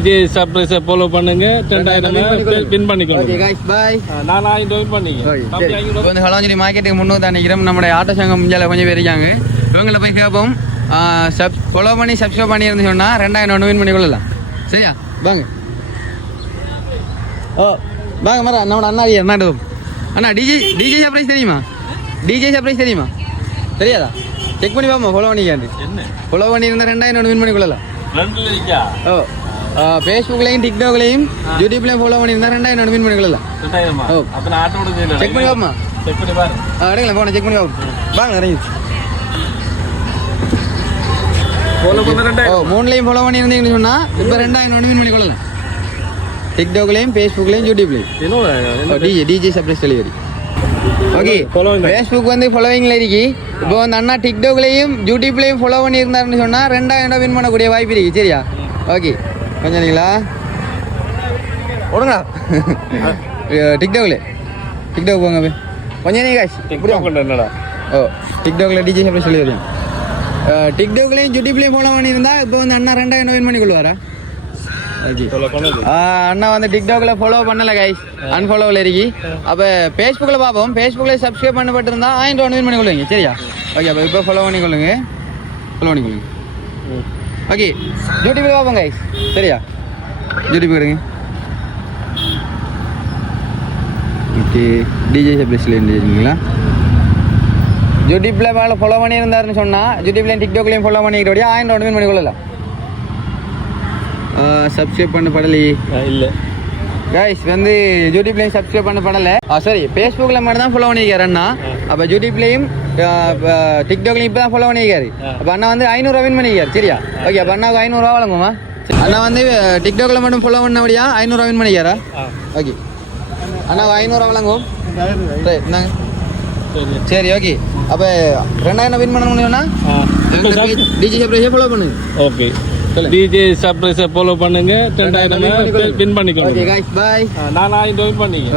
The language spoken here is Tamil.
DJ surprise follow பண்ணுங்க 2000 வின் பண்ணிக்கோங்க. Okay guys bye. நான் 1000 வின் பண்ணீங்க. இப்போ வந்து ஹலாஞ்சலி மார்க்கெட்டுக்கு முன்னோக்கு தான் நிக்கிறோம். நம்ம ஆட்டோ சங்கம் முஞ்சால கொஞ்சம் பேர் இருக்காங்க. இவங்கள போய் கேட்போம். ஃபாலோ பண்ணி சப்ஸ்கிரைப் பண்ணி இருந்து சொன்னா 2000 வின் பண்ணி கொள்ளலாம். சரியா? வாங்க. வாங்க மர நம்ம அண்ணா என்னடா அண்ணா டிஜே சர்ப்ரைஸ் தெரியுமா? டிஜே சர்ப்ரைஸ் தெரியுமா? தெரியாதா? செக் பண்ணி பாப்போம். ஃபாலோ பண்ணிக்காண்டி என்ன ஃபாலோ பண்ணி இருந்தா 2000 வின் பண்ணி கொள்ளலாம். ரெண்டுல இருக்கா? ஃபேஸ்புக்லயும் டிக்டாக்லயும் யூடியூப்லயும் ஃபாலோ பண்ணி இருந்தா 2000 வின் பண்ணி கொள்ளலாம். 2000 அப்ப நான் ஆட்டோ ஓட செய்யல. செக் பண்ணி பாப்போம். செக் பண்ணி பாரு. அடங்கல போன் செக் பண்ணி பாப்போம். வாங்க இறங்கி. ஃபாலோ பண்ண 2000 மூணுலயும் ஃபாலோ பண்ணி இருந்தீங்கன்னு சொன்னா இப்ப 2000 வின் பண்ணி கொள்ளலாம். டிக்டாக்லயும் ஃபேஸ்புக்லயும் யூடியூப்லயும் என்னோட DJ surprise delivery. Okay Facebook வந்து ஃபாலோவிங்ல இருக்கு. இப்போ வந்து அண்ணா டிக்டாக்லயும் யூடியூப்லயும் ஃபாலோ பண்ணி இருந்தாருன்னு சொன்னா 2000 வின் பண்ணக்கூடிய வாய்ப்பு இருக்கு. சரியா? ஓகே கொஞ்சம் நீங்களா ஓடுங்களா டிக்டாக் போங்க கொஞ்சம் நீ காசு என்னடா டிக்டாக்ல டிஜே சர்ப்ரைஸ் சொல்லி வரேன். டிக்டாக்லயும் யூடியூப்லயும் ஃபாலோ பண்ணியிருந்தா இப்போ வந்து அண்ணா 2000 வின் பண்ணி கொள்வாரா? அண்ணா வந்து டிக்டாக்ல ஃபாலோ பண்ணல கைஸ், அன்ஃபாலோவில் இருக்கு. அப்போ ஃபேஸ்புக்கில் பார்ப்போம். ஃபேஸ்புக்கில் சப்ஸ்கிரைப் பண்ணப்பட்டு இருந்தால் 1000 வின் பண்ணி கொள்ளுங்க. சரியா? ஓகே அப்போ இப்போ ஃபாலோ பண்ணிக்கொள்ளுங்க. ஓகே யூடியூப்ல பார்ப்போம் கைஸ். சரியா? யூடியூப் எடுங்க. ஓகே டிஜே சர்ப்ரைஸ்ல இருக்கீங்களா? யூடியூப்ல மேலே ஃபாலோ பண்ணியிருந்தாருன்னு சொன்னால் யூடியூப்லையும் டிக்டாக்லையும் ஃபாலோ பண்ணிக்கிட்டோடைய 1000 வின் பண்ணி கொள்ளலாம். சப்ஸ்கிரைப் பண்ண படலை இல்லை கைஸ். வந்து யூடியூப்லேயும் சப்ஸ்கிரைப் பண்ண படலை. சாரி ஃபேஸ்புக்கில் மட்டும் தான் ஃபாலோ பண்ணிக்காரு அண்ணா. அப்போ யூடியூப்லேயும் டிக்டாக்லையும் இப்போ தான் ஃபாலோ பண்ணிக்காரு. அப்போ அண்ணா வந்து 500 வின் பண்ணிக்காரு. சரியா? ஓகே அப்போ அண்ணாவுக்கு 500 வழங்குமா? அண்ணா வந்து டிக்டாக்ல மட்டும் ஃபாலோ பண்ணபடியா 500 வின் பண்ணிக்காரா? ஓகே அண்ணாவுக்கு 500 வழங்கும். என்னங்க சரி ஓகே அப்போ 2000 வின் பண்ண முடியும்னா டிஜே சர்ப்ரைஸே ஃபாலோ பண்ணுங்க. ஓகே டிஜே சர்ப்ரைஸ் ஃபாலோ பண்ணுங்க 2000 வின் பண்ணிக்கோங்க. Okay guys bye. நான் 1000 வின் பண்ணீங்க.